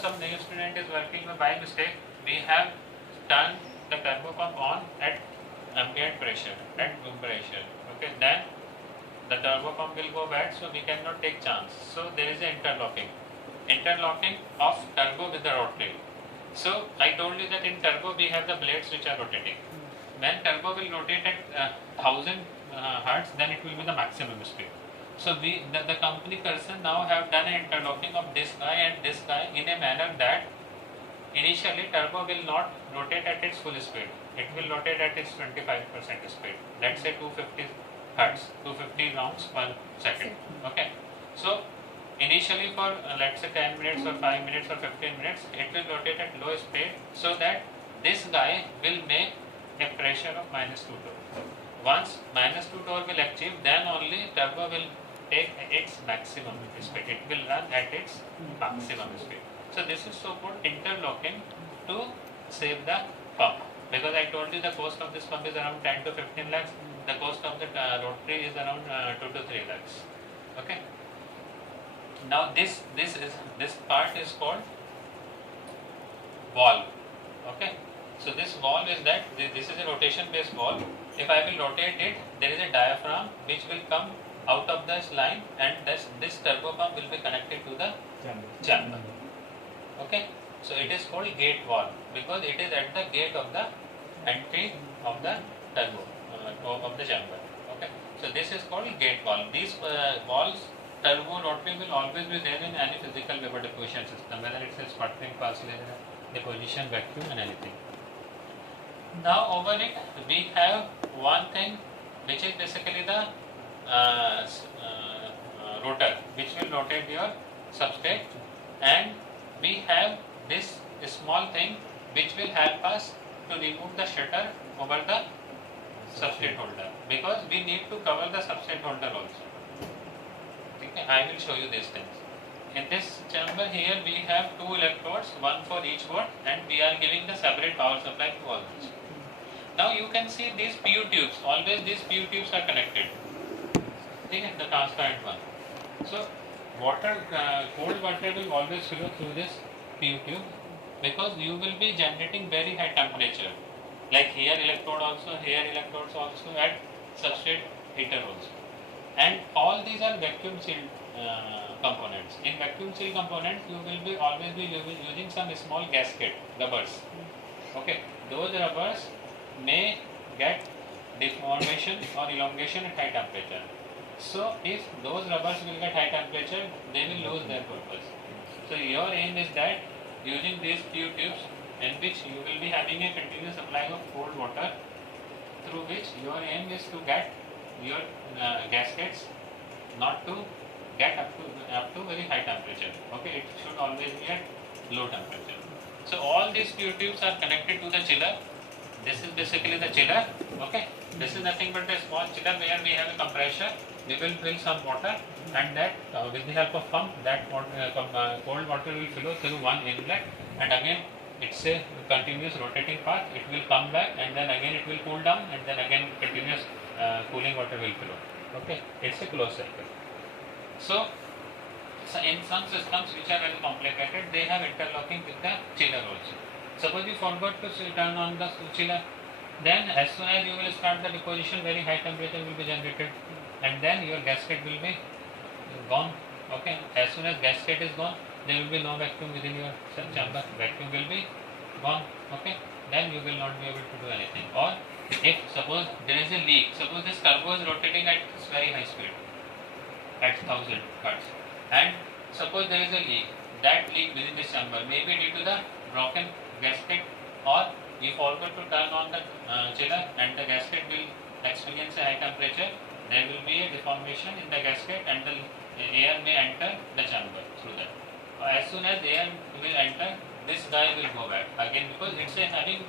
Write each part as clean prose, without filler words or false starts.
some new student is working by mistake. We have turned the turbo pump on at ambient pressure, at room pressure. Okay, then the turbo pump will go bad, so we cannot take chance. So there is an interlocking of turbo with the rotary. So I told you that in turbo we have the blades which are rotating. When turbo will rotate at 1000 hertz, then it will be the maximum speed. So the company person now have done an interlocking of this guy and this guy in a manner that initially turbo will not rotate at its full speed. It will rotate at its 25% speed. Let's say 250 hertz, 250 rounds per second. Okay. So initially for let's say 10 minutes or 5 minutes or 15 minutes, it will rotate at low speed so that this guy will make a pressure of -2 torr. Once -2 torr will achieve, then only turbo will take its maximum speed. It will run at its maximum speed. So this is so-called interlocking to save the pump. Because I told you the cost of this pump is around 10 to 15 lakhs. The cost of the rotary is around 2 to 3 lakhs. Okay. Now this part is called valve. Okay. So this valve is that this is a rotation based valve. If I will rotate it, there is a diaphragm which will come out of this line, and this turbo pump will be connected to the chamber. Okay. So it is called gate valve because it is at the gate of the entry of the turbo of the chamber. Okay. So this is called gate valve. These valves, turbo, rotary will always be there in any physical vapor deposition system, whether it's a sputtering, pulse laser, deposition, vacuum, and anything. Now over it we have one thing which is basically the rotor, which will rotate your substrate, and we have this small thing which will help us to remove the shutter over the substrate holder, because we need to cover the substrate holder also. Okay, I will show you these things. In this chamber here we have 2 electrodes, one for each watt, and we are giving the separate power supply to all this. Now you can see these PU tubes, always these PU tubes are connected. Okay, the transparent one. So water, cold water will always flow through this PU tube because you will be generating very high temperature. Like here electrode also, here electrodes also, at substrate heater also. And all these are vacuum sealed components. In vacuum sealed components, you will be always be using some small gasket rubbers. Okay, those rubbers may get deformation or elongation at high temperature. So if those rubbers will get high temperature, they will lose their purpose. So your aim is that using these PU tubes, in which you will be having a continuous supply of cold water, through which your aim is to get your gaskets not to get up to very high temperature. Okay, it should always be at low temperature. So all these PU tubes are connected to the chiller. This is basically the chiller. Okay, this is nothing but a small chiller where we have a compressor. We will fill some water, and that with the help of pump, that cold water will flow through one inlet, and again it's a continuous rotating path. It will come back, and then again it will cool down, and then again continuous cooling water will flow. Okay, it's a closed cycle. So in some systems which are very complicated, they have interlocking with the chiller also. Suppose you forgot to turn on the chiller, then as soon as you will start the deposition, very high temperature will be generated, and then your gasket will be gone. Okay, as soon as gasket is gone, there will be no vacuum within your chamber. Vacuum will be gone. Okay, then you will not be able to do anything. Or if suppose there is a leak, suppose this turbo is rotating at very high speed, at 1000 hertz, and suppose there is a leak, that leak within this chamber may be due to the broken gasket, or you forgot to turn on the chiller and the gasket will experience a high temperature. There will be a deformation in the gasket and the air may enter the chamber through that. As soon as air will enter, this guy will go back again, because it's having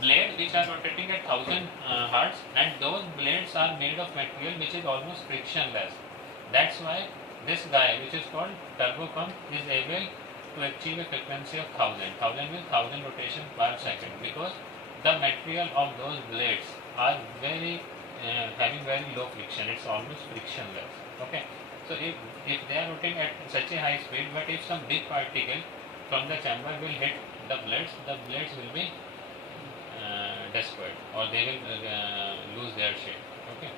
blades which are rotating at 1000 hertz, and those blades are made of material which is almost frictionless. That's why this guy, which is called turbo pump, is able to achieve a frequency of 1000. 1000 means 1000 rotation per second, because the material of those blades are very having very low friction. It's almost frictionless. Okay. So if they are rotating at such a high speed, but if some big particle from the chamber will hit the blades will be destroyed, or they will lose their shape. Okay.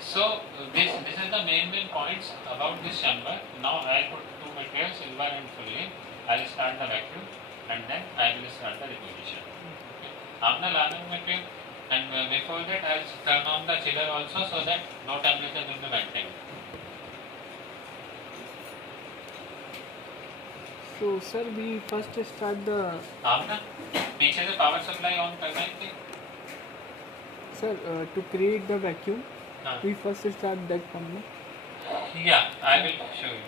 So this is the main points about this chamber. Now I put two materials, silver and fullerene. I will start the vacuum and then I will start the reposition. Okay. I'm the learning material, and before that I will turn on the chiller also, so that no temperature will be maintained. So sir, we first start the. आपने पीछे से power supply on करना है कि? Sir, to create the vacuum, हाँ. we first start that pump. No? Yeah, I will show you.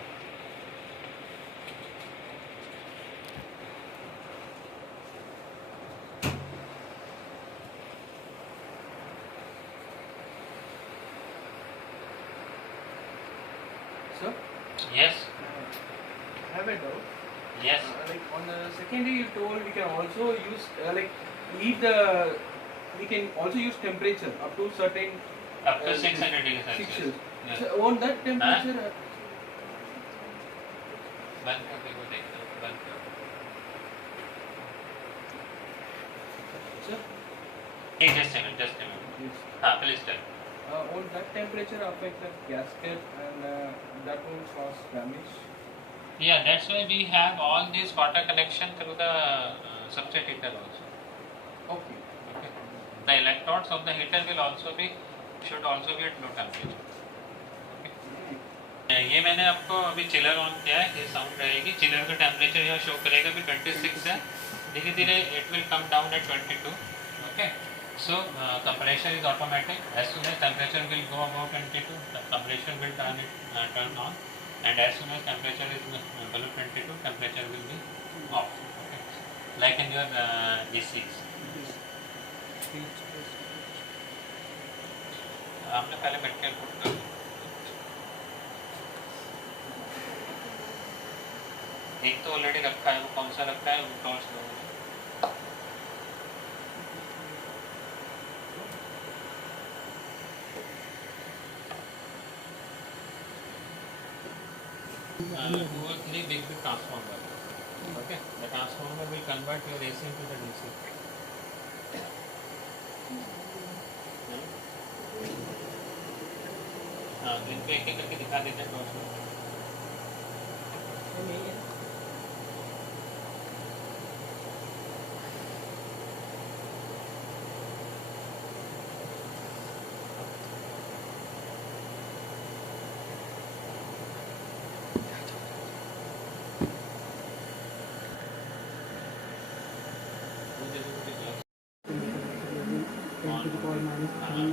Sir? Yes. I have a doubt. Yes. Like on the secondary, you told we can also use we can also use temperature up to certain. Up to 600 degrees Celsius. Yeah. So on that temperature. बंद कर दे, वो देखना, बंद कर. Sir? Hey, just a minute, just a minute. Yes. Please tell. On that temperature affect the gasket and that will cause damage. Yeah, that's why we have all these water connection through the substrate heater also. Okay. Okay. The electrodes of the heater should also be at low temperature. ये मैंने आपको अभी chiller on किया है, ये sound रहेगी, chiller का temperature यहाँ शो करेगा भी 26 है, धीरे धीरे it will come down at 22. Okay. So compression is automatic. As soon as temperature will go above 22, the compression will turn on, and as soon as temperature is below 22, temperature will be off. Okay. Like in your ACs. आपने पहले material put कर. एक तो already रखा है, वो कौन सा रखा है, वो टॉर्च दो. Two or three big transformer. Okay, the transformer will convert your AC into the DC. हाँ, तो इनको एक एक करके दिखा देते हैं टॉर्च में.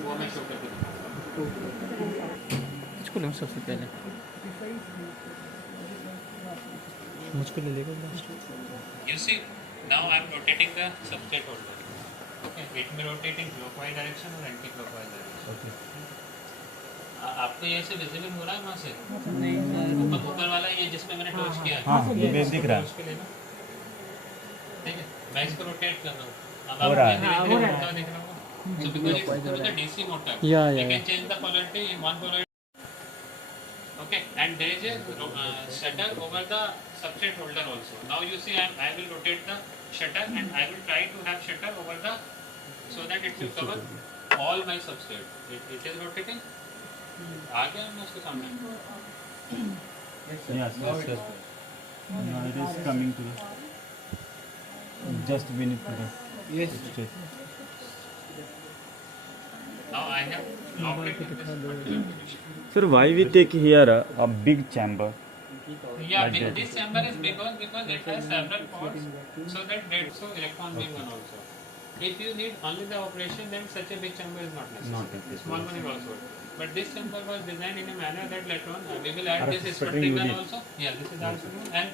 वो मैं शो करके दिखाऊंगा. इसको लो सबसे पहले. मुझको ले लेगा last. You see, now I am rotating the substrate holder. Okay, it may rotate in clockwise direction or anti-clockwise direction. Okay. आपको ये से विजिबल हो रहा है वहाँ से? नहीं. ऊपर वाला ये जिसमें मैंने टॉर्च किया है. हाँ, ये दिख रहा है. टॉर्च के लेना. ठीक है, मैं इसको रोटेट कर रहा हूँ. अब हो आप रहा है. धीरे-धीरे घूमता दिख रहा हूँ. So because it's a DC motor, we can change the polarity in one polarity. Okay, and there is a shutter over the substrate holder also. Now you see, I will rotate the shutter and I will try to have shutter over the, so that it will cover all my substrate. It is rotating. आ गया मैं उसके सामने. Yes, yes. Now it is coming to the just beneath to the. Yes. Now I have locked it in this particular position. Sir, why we take here a big chamber? Yeah, Like that. this chamber is because it has several ports, so that electron beam one also. If you need only the operation, then such a big chamber is not necessary. Not necessary. Small one is also. But this chamber was designed in a manner that electron, we will add Are this sputtering sputtering gun unit. also. Yeah, this is our sputtering, and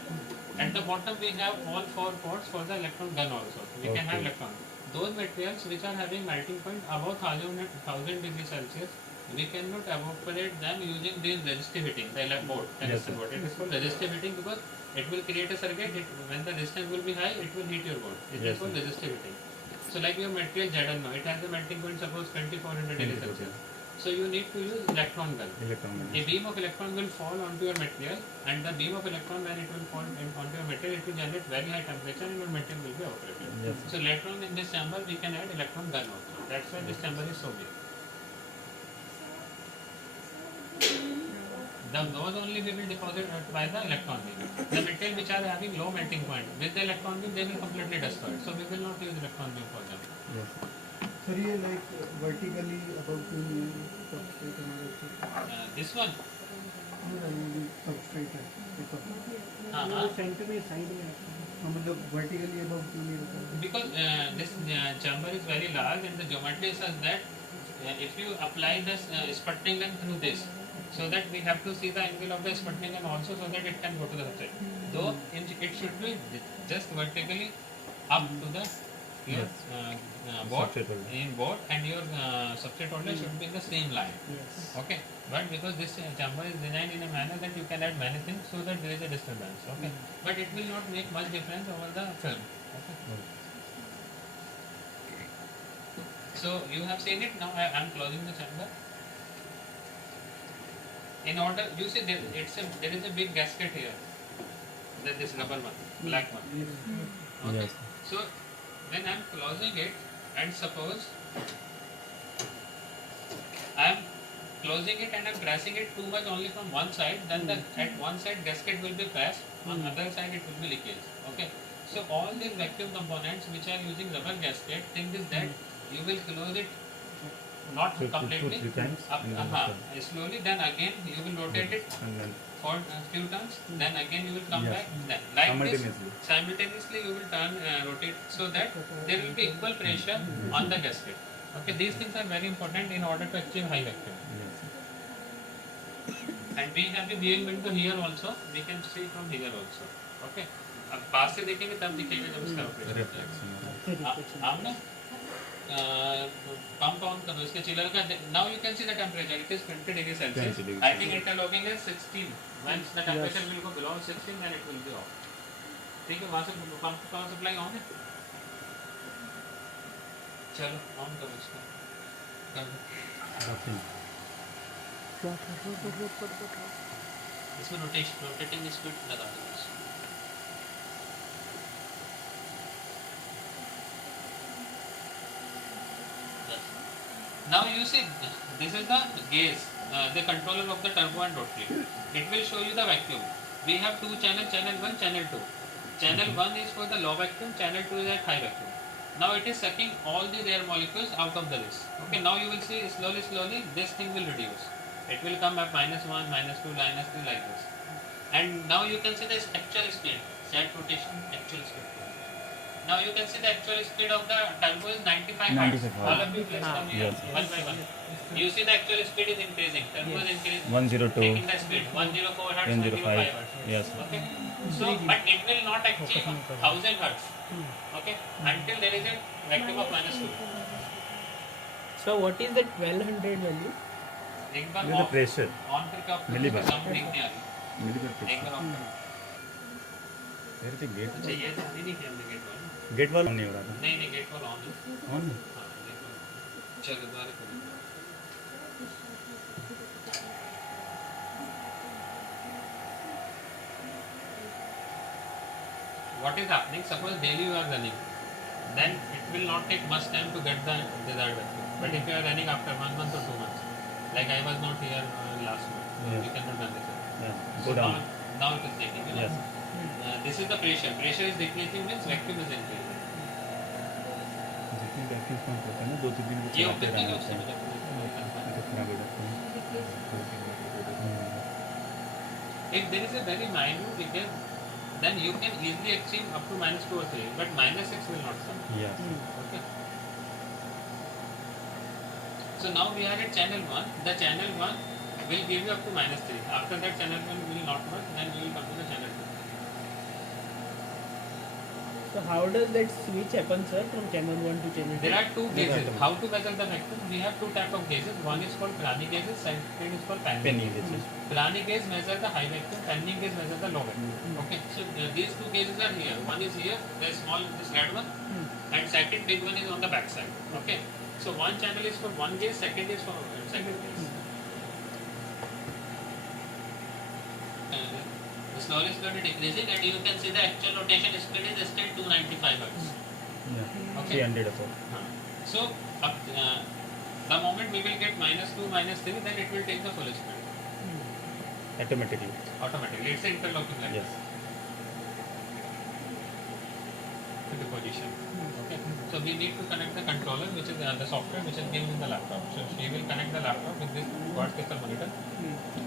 at the bottom we have all 4 ports for the electron gun also. We can have Okay. electron. Those materials which are having melting point above 1000 degrees Celsius, we cannot evaporate them using this resistive heating, the board, Yes, board. It is called resistive heating because it will create a circuit. When the resistance will be high, it will heat your board. It Yes, is called resistive heating. So like your material ZN now, it has a melting point suppose 2400 degrees Celsius. So you need to use electron gun. A beam of electron will fall onto your material, and the beam of electron when it will fall onto your material, it will generate very high temperature and your material will be evaporated. Yes. So later on in this chamber we can add electron gun also. That's why this chamber is so big. Those only we will deposit by the electron beam. The material which are having low melting point, with the electron beam they will completely destroy it. So we will not use electron beam for them. Yes. Sir ये like vertically above to substrate हमारा This one? Substrate है centre में side में मतलब vertically above क्यों नहीं रखा Because this chamber is very large and the geometry is such that if you apply this sputtering gun through this, so that we have to see the angle of the sputtering gun also so that it can go to the substrate. Though it should be just vertically up to the your board Substrate holder. in board and your substrate holder should be in the same line. Yes. Okay, but because this chamber is designed in a manner that you can add many things so that there is a disturbance. Okay, but it will not make much difference over the film. Okay. So you have seen it. Now I am closing the chamber. In order, you see there is a big gasket here. This rubber one, black one. Okay. Yes. So when I am closing it, and suppose I am closing it and I am pressing it too much only from one side, then at one side gasket will be pressed, on other side it will be leakage. Okay. So all these vacuum components which are using rubber gasket, thing is that you will close it not So two, completely, 3 times up, and then slowly, then again you will rotate it and then for a few turns, then again you will come Yes. back, then like this, simultaneously. simultaneously you will turn, rotate, so that there will be equal pressure on the gasket. Okay, these things are very important in order to achieve high vacuum. Yes. And we have a viewing window here also, we can see from here also. Okay, अब पास से देखेंगे तब दिखेगा जब इसका operation होता है। Reflection. आप ना pump on करो इसके चिलर का, now you can see the temperature, it is 20 degrees Celsius. 20 degrees I think interlocking is 16. Once the temperature will go below 16, then it will be off. ठीक है, वहाँ से pump power supply on है। चलो on करो इसको, कर दो। Nothing. इसमें rotating speed लगा दो इसको। Now you see, this is the gauge, the controller of the turbo and rotary. It will show you the vacuum. We have two channels, channel 1, channel 2. Channel 1 is for the low vacuum, channel 2 is at high vacuum. Now it is sucking all these air molecules out of this. Okay, now you will see slowly this thing will reduce. It will come at -1, -2, -3 like this. And now you can see the actual speed, set rotation, actual speed. Now you can see the actual speed of the turbo is 95 hertz. 95 hertz. All of you please come here, Yes. one by one. You see the actual speed is increasing. Turbo is increasing. 102. Taking the speed 104 hertz, 105 hertz. Yes. Okay. So, but it will not achieve 1000 hertz. Okay. Until there is a vacuum of -2. So what is the 1200 value? एक बार With the pressure. on करके आप Millibar. कम दिखने आ रही। Millibar एक pressure. Bar on करो। Where is the gate? अच्छा ये तो नहीं किया हमने गेट वाला। Gate वाला नहीं हो रहा था. नहीं गेट वाला ऑन है। On. हाँ गेट वाला। चलो दोबारा करो। What is happening? Suppose daily you are running, then it will not take much time to get the desired vacuum. But if you are running after 1 month or 2 months, like I was not here last month, so Yes. you cannot run this. Yeah. So Go down. now it is taking. You know? Yes. This is the pressure. Pressure is decreasing means vacuum is increasing. जितनी vacuum pump होता है ना 2-3 दिन को ये चलाते होते हैं रहना उससे चाहिए. तो खराब हो जाता है. If there is a very minute decay, then you can easily achieve up to -2 or 3, but -6 will not come. Yes. Okay. So now we are at channel 1. The channel 1 will give you up to -3. After that channel 1 will not work, then you will come to the channel 2. So how does that switch happen, sir, from channel 1 to channel 2? There are two gauges. How to measure the vacuum? We have two types of gauges. One is called Prani gauges, second is called Penny Penny gauges. gauges. Prani gauge measure the high vacuum, Penny gauge measure the low vacuum. Okay, so these two gauges are here. One is here, the small, this red one, and second big one is on the back side. Okay, so one channel is for one gauge, second is for second gauge. slowly decreasing, and you can see the actual rotation speed is still 295 hertz. Yeah. Okay. 300 about. So the moment we will get -2, -3, then it will take the full speed Automatically. automatically. It's interlocking like Yes. that. To the position. Okay. So we need to connect the controller, which is the software which is given in the laptop. So she will connect the laptop with this quad crystal monitor,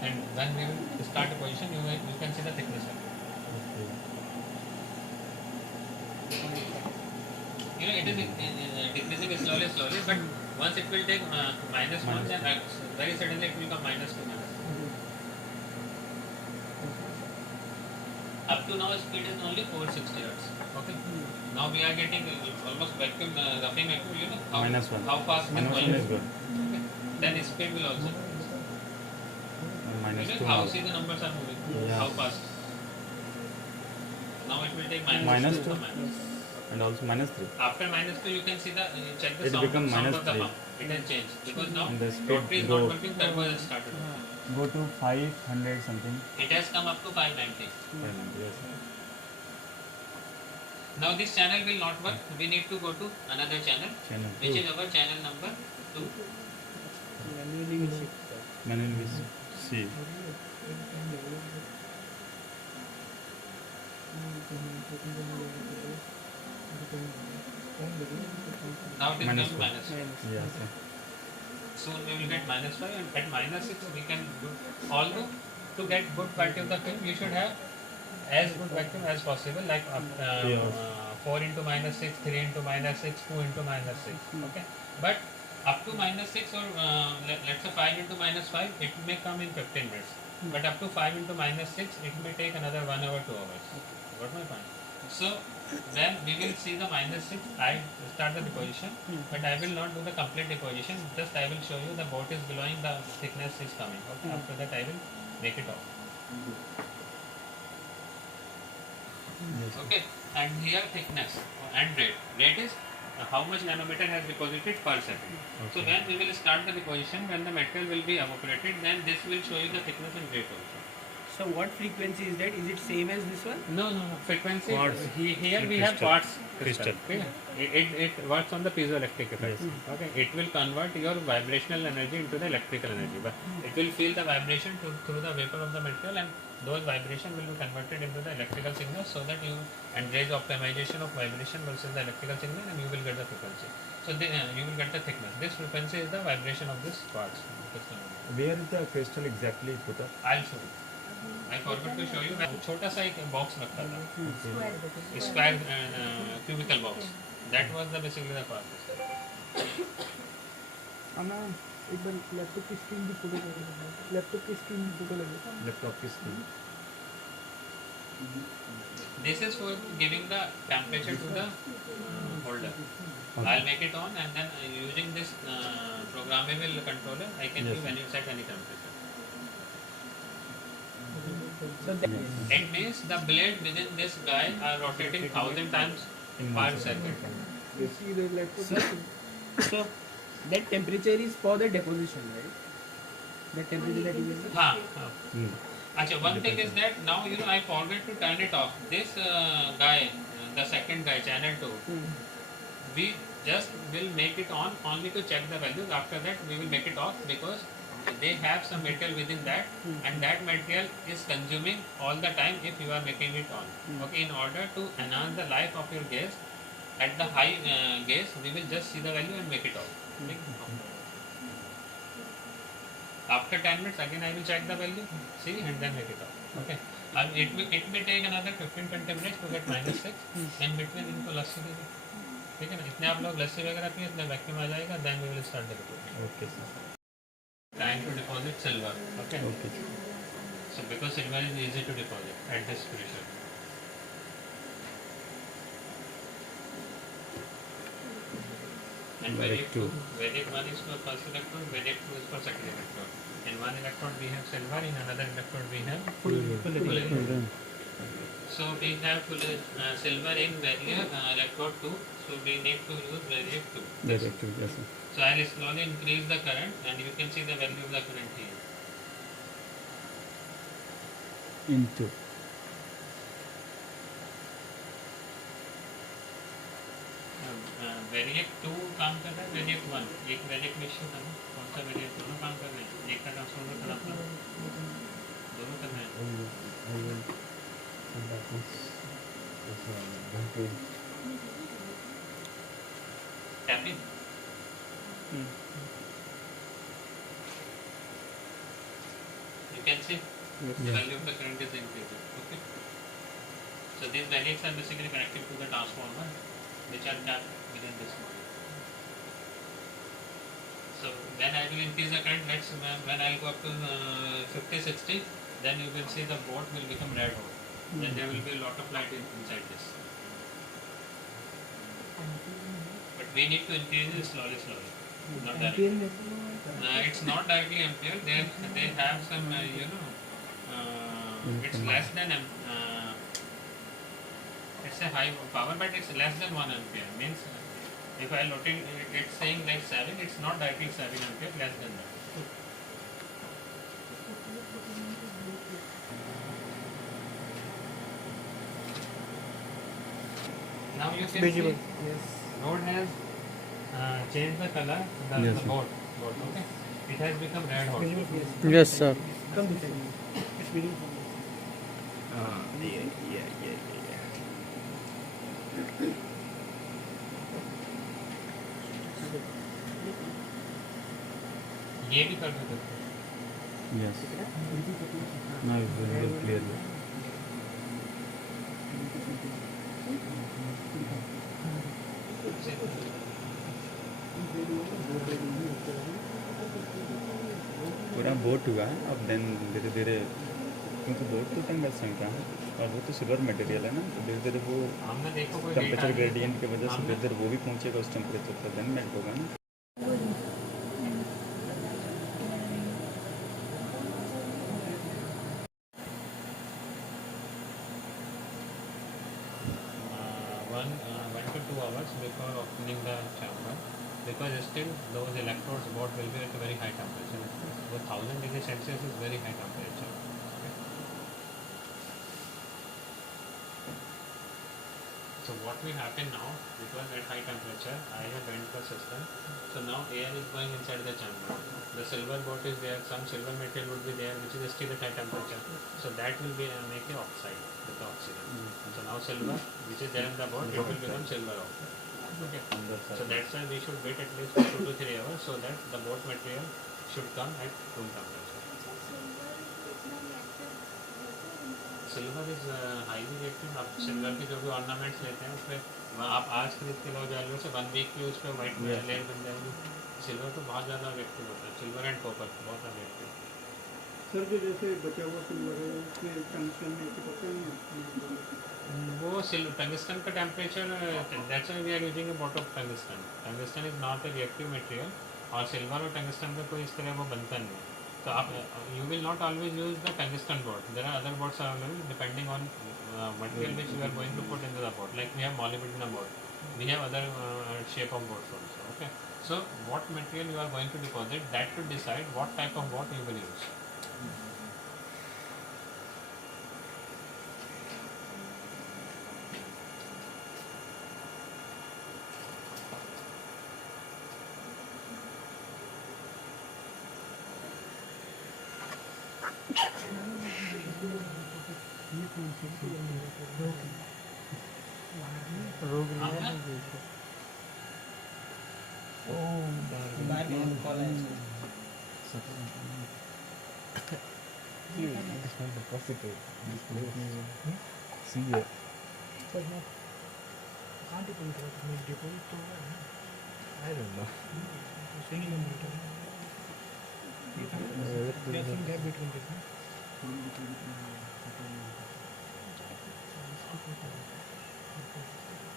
and when we will start the position, you can see the thickness. Okay. You know, it is decreasing slowly, but once it will take -1, then very suddenly it will become -2, -3. Up to now, speed is only 460 hertz. Okay. Now we are getting almost vacuum, roughing vacuum. You know -1. how fast it is -1 going. is good. Okay. Then speed will also. -2. How see the numbers are moving? Yeah. How fast? Now it will take -2 -2. to minus. And also -3. After -2, you can see the check the It sound, become sound of the -3. pump. It has changed because now And the speed rotary is go- not working. Turbo has started. Go to 500 something. It has come up to 590. 500, yes. Now this channel will not work. We need to go to another channel, Channel which 2. is our channel number 2. Manually we shift that. Manually see. Now it is -1. minus. Yes. Soon we will get -5, and at -6 we can do. Although to get good quality of the film, you should have as good vacuum as possible, like 4 into -6, 3 into -6, 2 into -6. Okay, but up to -6 or let's say 5 into -5, it may come in 15 minutes. But up to 5 into -6, it may take another 1 hour, 2 hours. Got my point? So when we will see the -6, I start the deposition, but I will not do the complete deposition. Just I will show you the boat is glowing, the thickness is coming. Okay. After that I will make it off. Yes. Okay. And here thickness and rate. Rate is how much nanometer has deposited per second. So Okay. when we will start the deposition, when the material will be evaporated, then this will show you the thickness and rate also. So what frequency is that? Is it same as this one? No. Frequency. Quartz. Here we have Crystal. quartz Crystal. Okay. It works on the piezoelectric effect. Yes. Okay. It will convert your vibrational energy into the electrical energy. But it will feel the vibration through the vapor of the material, and those vibration will be converted into the electrical signals, so that you, and there is optimization of vibration versus the electrical signal, and you will get the frequency. So you will get the thickness. This frequency is the vibration of this quartz crystal. Where is the crystal exactly put up? I'll show you. I forgot to show you. मैं छोटा सा एक box रखा था, square cubical box. That was the basically the quartz. हमें एक बार laptop की screen की फोटो लगे. लैपटॉप की स्क्रीन की फोटो लगे. Laptop is full. This is for giving the temperature to the holder. I'll make it on, and then using this programmable controller, I can Yes. give any set any temperature. So that It means the blade within this guy are rotating 1000 times In per 1 second. you see the laptop. So that temperature is for the deposition, right? The temperature that you will. हाँ. Hmm. Actually, one thing is that now I forget to turn it off. This guy, the second guy, channel 2, we just will make it on only to check the values. After that, we will make it off because they have some material within that, and that material is consuming all the time if you are making it on. Okay, in order to enhance the life of your gas, at the high gas, we will just see the value and make it off. Okay? After 10 minutes, again I will check the value, see, and then make it off. Okay. And it may take another 15-20 minutes to get -6. In between इनको लस्सी दे दो. ठीक है ना? इतने आप लोग लस्सी वगैरह पिए, इतने वैक्यूम आ जाएगा. Then we will start the recording. Okay, sir. Time to deposit silver. Okay. Okay. So because silver is easy to deposit at this pressure. And Vedic Vedic 1 is for first electrode, Vedic 2 is for second electrode. In one electrode we have silver, in another electrode we have fullerene. So we have silver in Vedic electrode 2, so we need to use Vedic 2. Yes, actually, yes, sir. So I will slowly increase the current, and you can see the value of the current here. Into. Variate 2 काम कर रहा है, variate 1 एक variate में issue था ना, कौन सा वेरिएट, दोनों काम कर रहे हैं, एक का ट्रांसफॉर्मर खराब था, दोनों कर रहे हैं। Tapping you can see the value of the current is increasing. Okay, so these variates are basically connected to the transformer which are tapped within this module. So when I will increase the current, when I go up to 50-60, then you will see the board will become red hot. Then there will be a lot of light inside this. But we need to increase it slowly, not directly. It's not directly ampere. They have some it's less than it's a high power, but it's less than 1 ampere. Means if I load it, it's saying like 7. It's not directly 7 ampere. Less than that. Now you can see board has changed the color. The board. Okay. It has become red hot. Yes, sir. ये भी कर सकते हो. Yes. Now it's visible clearly. पूरा boat हुआ है अब then धीरे धीरे, क्योंकि बोट तो टंगस्टन का है और वो तो सिल्वर मटेरियल है ना, तो धीरे धीरे वो हमने देखो कोई टेम्परेचर ग्रेडियंट की वजह से धीरे धीरे वो भी पहुंचेगा उस टेम्परेचर पर, देन मेल्ट होगा ना. one to 2 hours before opening the chamber, because still those electrodes board will be at a very high temperature. So 1000 degrees Celsius is very high temperature. So what will happen now, because at high temperature I have bent the system, so now air is going inside the chamber. The silver board is there, some silver material would be there which is still at high temperature, so that will be make a oxide with the oxygen. So now silver which is there in the board, it will become silver oxide. Okay. So that's why we should wait at least 2 to 3 hours so that the board material should come at room temperature. Silver is highly reactive. आप silver के जो भी ornaments लेते हैं उसमें आप आज खरीद के लो जाए से 1 वीक की उस पर वाइट लेयर बन जाएगी. सिल्वर तो बहुत ज़्यादा रिएक्टिव होता है. सिल्वर एंड कॉपर बहुत ज़्यादा रिएक्टिव. सर जो जैसे बचा हुआ सिल्वर है उसमें टंगस्टन में पता नहीं वो टंगस्टन का temperature, that's why we are using a bot of tungsten. Tungsten is not a reactive material और सिल्वर और टंगस्टन का कोई इस तरह वो बनता नहीं है. So you will not always use the tungsten board. There are other boards available depending on material which you are going to put into the board. Like we have molybdenum board, we have other shape of boards also. Okay. So what material you are going to deposit, that to decide what type of board you will use.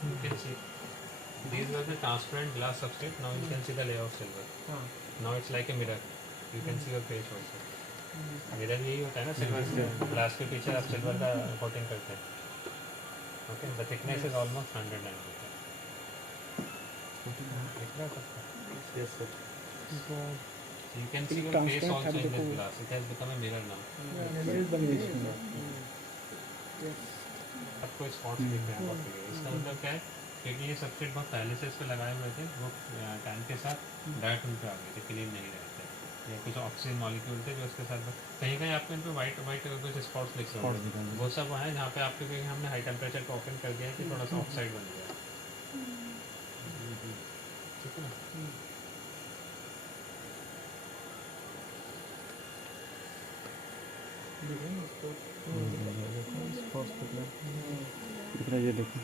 You can see these were the transparent glass substrate. Now you can see the layer of silver. Now it's like a mirror. You can see your face also. Mirror यही होता है ना, silver glass के पीछे आप silver का coating करते हैं. Okay. The thickness is almost 100 nanometer. इतना सकता है. Yes sir. You can see your face also in this glass. It has become a mirror now. आपको स्पॉट्स दिख रहे हैं आपके लिए. इसका मतलब क्या है क्योंकि ये सबस्ट्रेट बहुत पहले से इस पर लगाए हुए थे, वो टाइम के साथ डायरेक्ट उन पे आ गए थे, क्लीन नहीं रहे थे। या कुछ ऑक्सीजन मॉलिक्यूल थे जो उसके साथ कहीं कहीं आपको इन पे वाइट वाइट कुछ स्पॉट्स लिखे हुए दिखाई हैं, दे वो सब वहाँ है जहाँ पे आपके क्योंकि हमने हाई टेम्परेचर को ओपन कर दिया है कि थोड़ा सा ऑक्साइड बन गया। ठीक है ना। स्पॉट्स दिख रहा है, ये देखो।